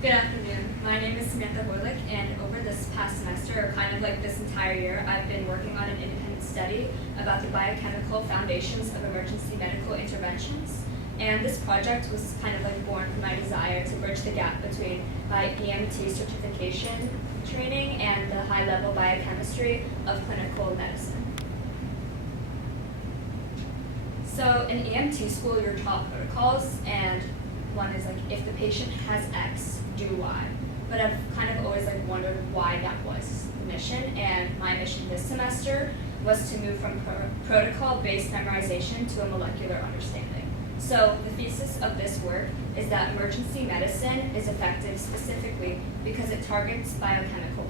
Good afternoon. My name is Samantha Horlick, and over this past semester, or kind of like this entire year, I've been working on an independent study about the biochemical foundations of emergency medical interventions. And this project was kind of like born from my desire to bridge the gap between my EMT certification training and the high-level biochemistry of clinical medicine. So in EMT school, you're taught protocols, and one is like, if the patient has X, do Y. But I've kind of always like wondered why that was the mission, and my mission this semester was to move from protocol-based memorization to a molecular understanding. So the thesis of this work is that emergency medicine is effective specifically because it targets biochemical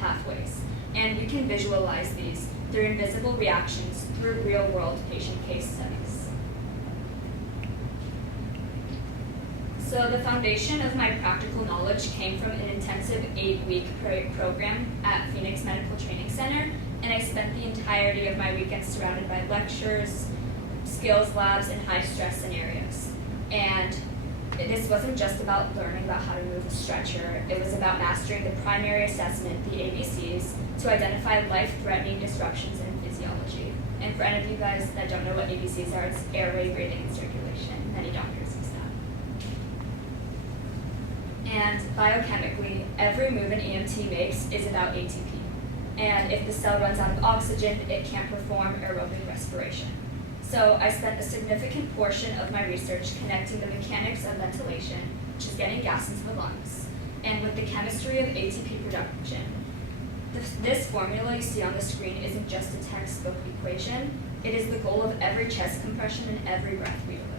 pathways, and we can visualize these through invisible reactions through real-world patient case studies. So the foundation of my practical knowledge came from an intensive 8-week program at Phoenix Medical Training Center, and I spent the entirety of my weekends surrounded by lectures, skills labs, and high-stress scenarios. And this wasn't just about learning about how to move a stretcher, it was about mastering the primary assessment, the ABCs, to identify life-threatening disruptions in physiology. And for any of you guys that don't know what ABCs are, it's airway, breathing, and circulation. Many doctors use that. And biochemically, every move an EMT makes is about ATP. And if the cell runs out of oxygen, it can't perform aerobic respiration. So I spent a significant portion of my research connecting the mechanics of ventilation, which is getting gas into the lungs, and with the chemistry of ATP production. This formula you see on the screen isn't just a textbook equation, it is the goal of every chest compression and every breath we deliver.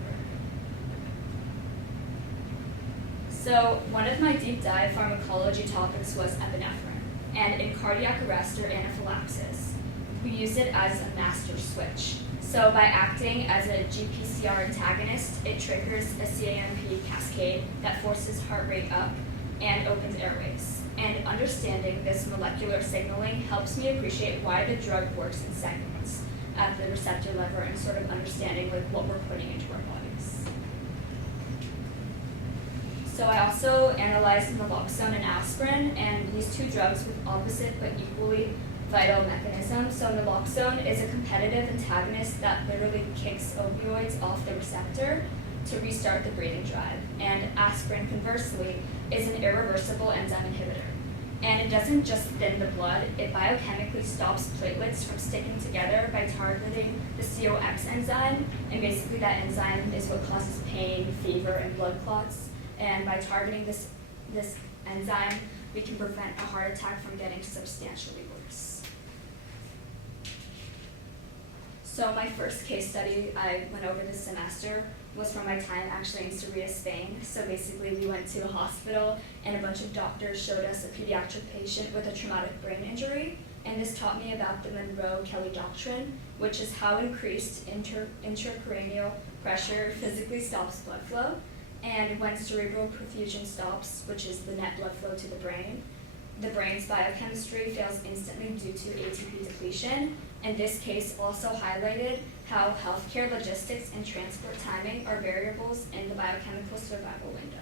So one of my deep dive pharmacology topics was epinephrine, and in cardiac arrest or anaphylaxis, we use it as a master switch. So by acting as a GPCR antagonist, it triggers a CAMP cascade that forces heart rate up and opens airways. And understanding this molecular signaling helps me appreciate why the drug works in segments at the receptor level and sort of understanding like what we're putting into our bodies. So I also analyzed naloxone and aspirin, and these two drugs with opposite but equally vital mechanism. So naloxone is a competitive antagonist that literally kicks opioids off the receptor to restart the breathing drive. And aspirin, conversely, is an irreversible enzyme inhibitor. And it doesn't just thin the blood, it biochemically stops platelets from sticking together by targeting the COX enzyme. And basically that enzyme is what causes pain, fever, and blood clots. And by targeting this enzyme, we can prevent a heart attack from getting substantially worse. So my first case study I went over this semester was from my time actually in Sevilla, Spain. So basically we went to a hospital and a bunch of doctors showed us a pediatric patient with a traumatic brain injury. And this taught me about the Monroe-Kelly doctrine, which is how increased intracranial pressure physically stops blood flow. And when cerebral perfusion stops, which is the net blood flow to the brain's biochemistry fails instantly due to ATP depletion. And this case also highlighted how healthcare logistics and transport timing are variables in the biochemical survival window.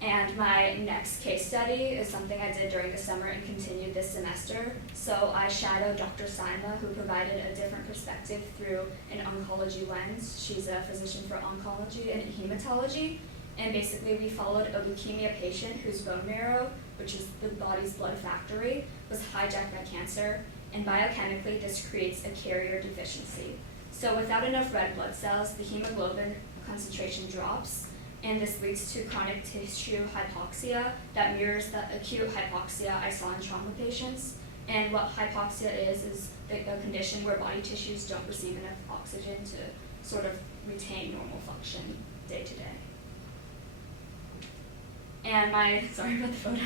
And my next case study is something I did during the summer and continued this semester. So I shadowed Dr. Saima, who provided a different perspective through an oncology lens. She's a physician for oncology and hematology. And basically we followed a leukemia patient whose bone marrow, which is the body's blood factory, was hijacked by cancer. And biochemically this creates a carrier deficiency. So without enough red blood cells, the hemoglobin concentration drops, and this leads to chronic tissue hypoxia that mirrors the acute hypoxia I saw in trauma patients. And what hypoxia is a condition where body tissues don't receive enough oxygen to sort of retain normal function day to day. And sorry about the photo,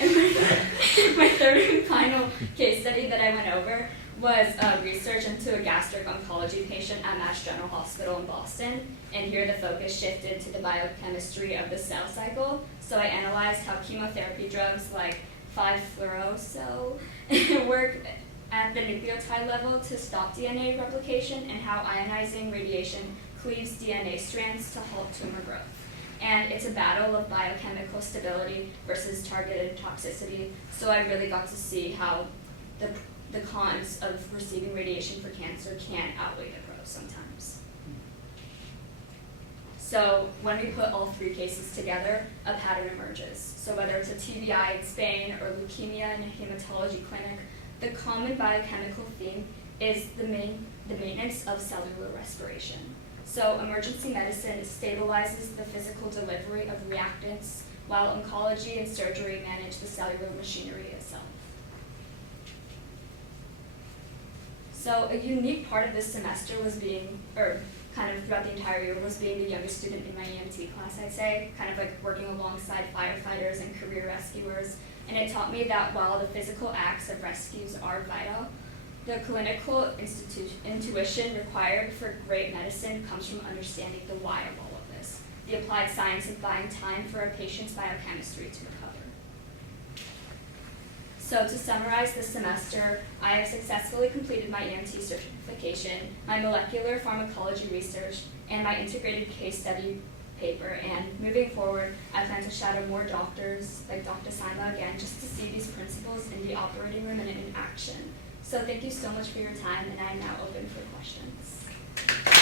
and my third and final case study that I went over was research into a gastric oncology patient at Mass General Hospital in Boston. And here the focus shifted to the biochemistry of the cell cycle. So I analyzed how chemotherapy drugs like 5-fluorouracil work at the nucleotide level to stop DNA replication, and how ionizing radiation cleaves DNA strands to halt tumor growth. And it's a battle of biochemical stability versus targeted toxicity. So I really got to see how the cons of receiving radiation for cancer can outweigh the pros sometimes. So when we put all three cases together, a pattern emerges. So whether it's a TBI in Spain or leukemia in a hematology clinic, the common biochemical theme is the maintenance of cellular respiration. So emergency medicine stabilizes the physical delivery of reactants, while oncology and surgery manage the cellular machinery itself. So a unique part of this semester was kind of throughout the entire year, was being the youngest student in my EMT class, I'd say, kind of like working alongside firefighters and career rescuers. And it taught me that while the physical acts of rescues are vital, the clinical intuition required for great medicine comes from understanding the why of all of this, the applied science of buying time for a patient's biochemistry to recover. So to summarize this semester, I have successfully completed my EMT certification, my molecular pharmacology research, and my integrated case study paper. And moving forward, I plan to shadow more doctors like Dr. Saima again, just to see these principles in the operating room and in action. So thank you so much for your time, and I am now open for questions.